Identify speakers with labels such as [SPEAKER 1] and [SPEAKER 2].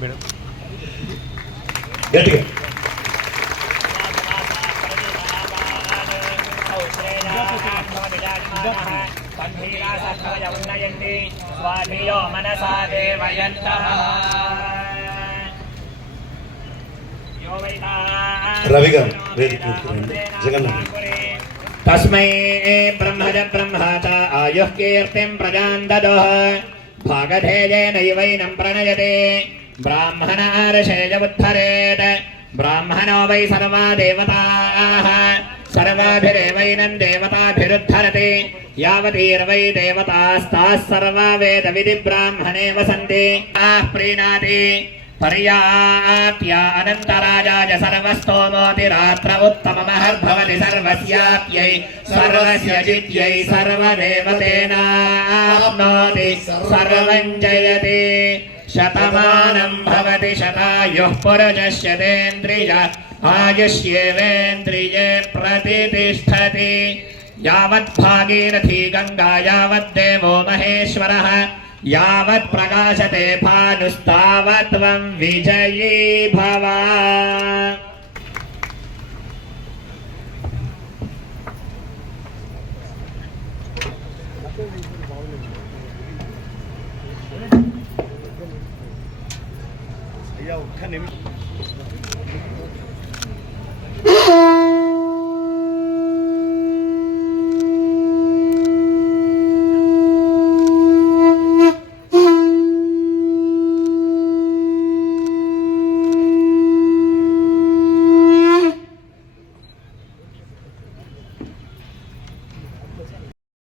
[SPEAKER 1] Madam.
[SPEAKER 2] గట్టిగా.
[SPEAKER 3] స్వాధియో మనసా దేవయంతః
[SPEAKER 2] రవి గారు. జగన్నాథ్
[SPEAKER 3] తస్మై బ్రహ్మజ బ్రహ్మాత ఆయుః కీర్తిం ప్రజాన్ దదోః భాగధేయేనైవైనం ప్రణయతే. ब्राह्मणारशेयमुद्धरेत् ब्राह्मणो वै सर्वा देवताः सर्वाभिरेवैनम् देवताभिरुद्धरति यावतीर्वै देवतास्ताः सर्वा वेदविधिब्राह्मणे वसन्ति आः प्रीणाति पर्याप्या अनन्तराजाय सर्वस्तोमोतिरात्र उत्तममहर्भवति सर्वस्याप्यै सर्वस्य जित्यै सर्वदेवतेनाप्नोति सर्वम् जयते शतमानं भवति शतायुः पुरुषस्यतेन्द्रिय आयुष्येवेन्द्रिये प्रतितिष्ठति यावद्भागीरथी गङ्गा यावद्देवो महेश्वरः, यावत् प्रकाशते भानुस्तावत् त्वं विजयी भव।
[SPEAKER 1] 要看你们。